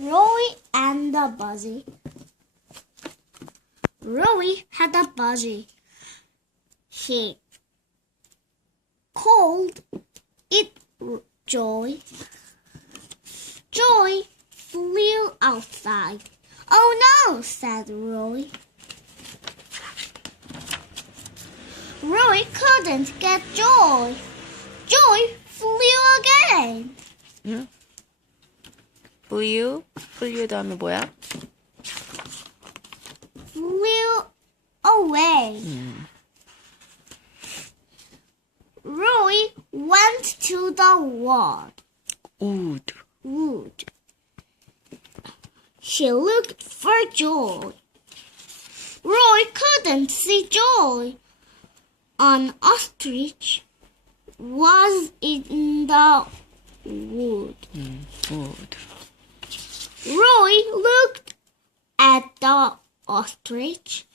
Roy and the budgie. Roy had a budgie. He called it Joy. Joy flew outside. Oh no, said Roy. Roy couldn't get Joy. Joy flew again. 응? flew 다음에 뭐야? Flew away. Roy went to the wood. He looked for Joy. Roy couldn't see Joy. An ostrich was in the wood. wood. Roy looked at the ostrich.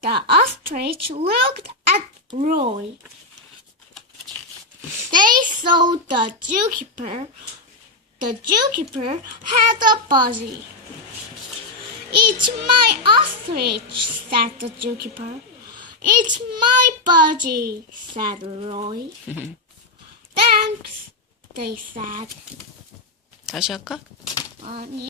The ostrich looked at Roy. They saw the zookeeper. The zookeeper had a budgie. It's my ostrich, said the zookeeper. It's my budgie, said Roy. Thanks, they said. 다시 할까? 아니.